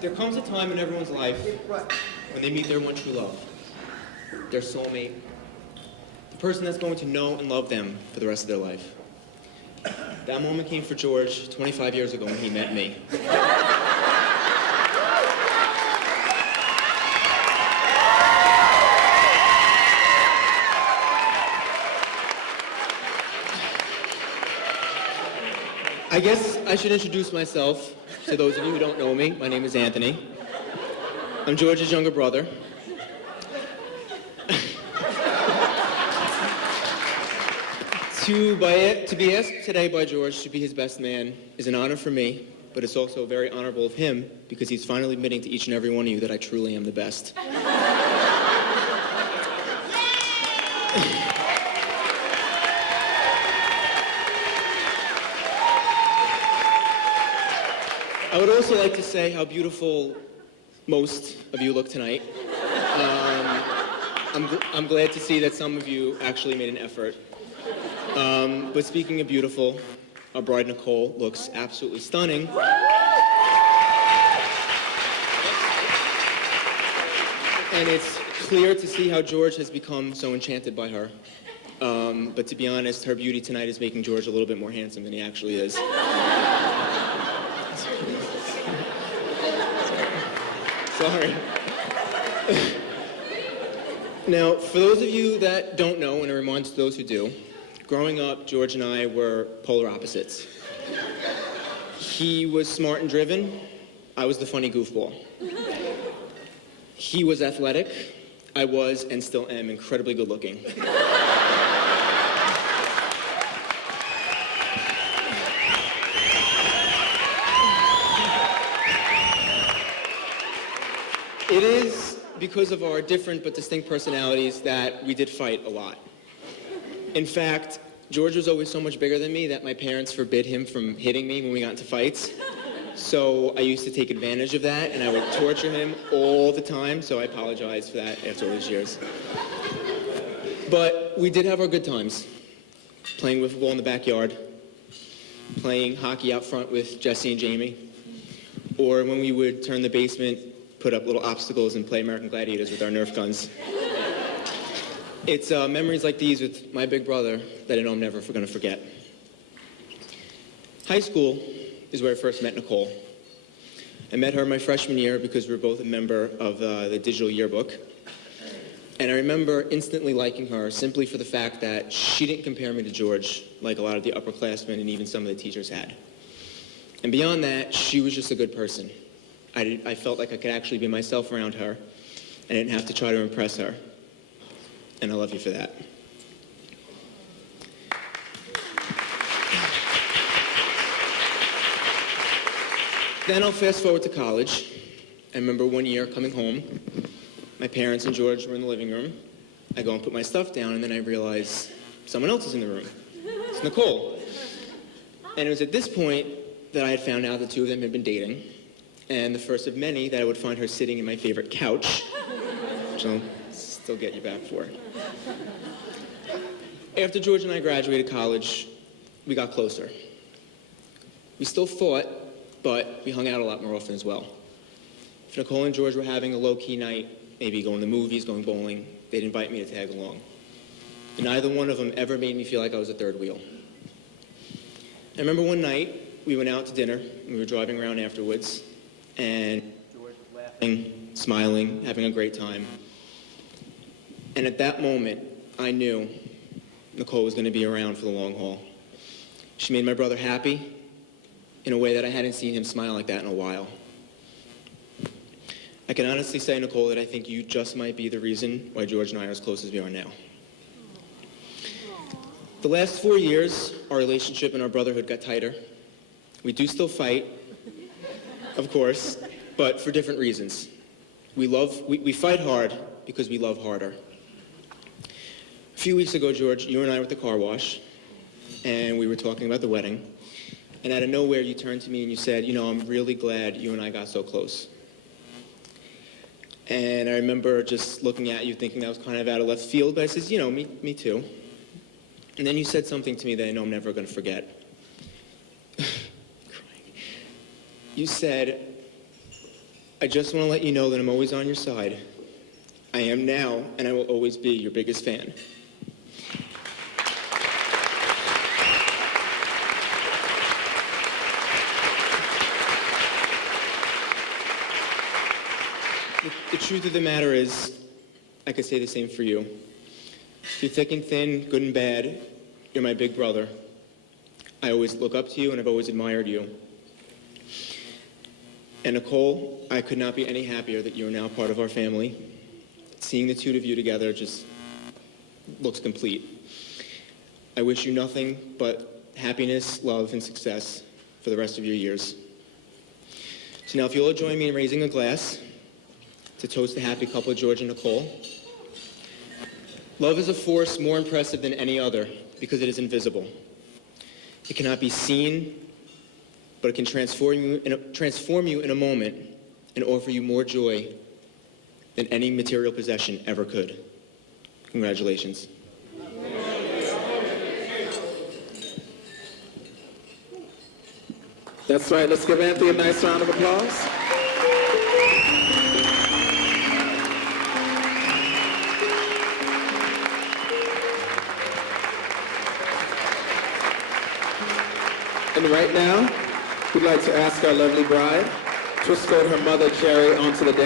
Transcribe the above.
There comes a time in everyone's life when they meet their one true love, their soulmate, the person that's going to know and love them for the rest of their life. That moment came for George 25 years ago when he met me. I guess I should introduce myself to those of you who don't know me. My name is Anthony. I'm George's younger brother. To be asked today by George to be his best man is an honor for me, but it's also very honorable of him because he's finally admitting to each and every one of you that I truly am the best. I would also like to say how beautiful most of you look tonight. I'm glad to see that some of you actually made an effort. But speaking of beautiful, our bride Nicole looks absolutely stunning. And it's clear to see how George has become so enchanted by her. But to be honest, her beauty tonight is making George a little bit more handsome than he actually is. Sorry. Now, for those of you that don't know, and a reminder to those who do, growing up, George and I were polar opposites. He was smart and driven. I was the funny goofball. He was athletic. I was, and still am, incredibly good looking. It is because of our different but distinct personalities that we did fight a lot. In fact, George was always so much bigger than me that my parents forbid him from hitting me when we got into fights. So I used to take advantage of that, and I would torture him all the time, so I apologize for that after all these years. But we did have our good times. Playing wiffle ball in the backyard, playing hockey out front with Jesse and Jamie, or when we would turn the basement, put up little obstacles and play American Gladiators with our Nerf guns. It's memories like these with my big brother that I know I'm never going to forget. High school is where I first met Nicole. I met her my freshman year because we were both a member of the digital yearbook. And I remember instantly liking her simply for the fact that she didn't compare me to George like a lot of the upperclassmen and even some of the teachers had. And beyond that, she was just a good person. I felt like I could actually be myself around her. I didn't have to try to impress her. And I love you for that. Then I'll fast forward to college. I remember one year coming home. My parents and George were in the living room. I go and put my stuff down, and then I realize someone else is in the room. It's Nicole. And it was at this point that I had found out the two of them had been dating. And the first of many that I would find her sitting in my favorite couch, which I'll still get you back for. After George and I graduated college, we got closer. We still fought, but we hung out a lot more often as well. If Nicole and George were having a low-key night, maybe going to movies, going bowling, they'd invite me to tag along. And neither one of them ever made me feel like I was a third wheel. I remember one night, we went out to dinner, and we were driving around afterwards, and George was laughing, smiling, having a great time. And at that moment, I knew Nicole was going to be around for the long haul. She made my brother happy in a way that I hadn't seen him smile like that in a while. I can honestly say, Nicole, that I think you just might be the reason why George and I are as close as we are now. The last 4 years, our relationship and our brotherhood got tighter. We do still fight, of course, but for different reasons. We fight hard because we love harder. A few weeks ago, George, you and I were at the car wash, and we were talking about the wedding, and out of nowhere, you turned to me and you said, you know, I'm really glad you and I got so close. And I remember just looking at you thinking that was kind of out of left field, but I said, you know, me too. And then you said something to me that I know I'm never going to forget. You said, "I just want to let you know that I'm always on your side. I am now, and I will always be your biggest fan." The truth of the matter is, I could say the same for you. Through thick and thin, good and bad, you're my big brother. I always look up to you, and I've always admired you. And Nicole, I could not be any happier that you are now part of our family. Seeing the two of you together just looks complete. I wish you nothing but happiness, love, and success for the rest of your years. So now if you'll join me in raising a glass to toast the happy couple, George and Nicole. Love is a force more impressive than any other because it is invisible. It cannot be seen, but it can transform you in a moment and offer you more joy than any material possession ever could. Congratulations. That's right. Let's give Anthony a nice round of applause. And right now, we'd like to ask our lovely bride to escort her mother, Jerry, onto the dance.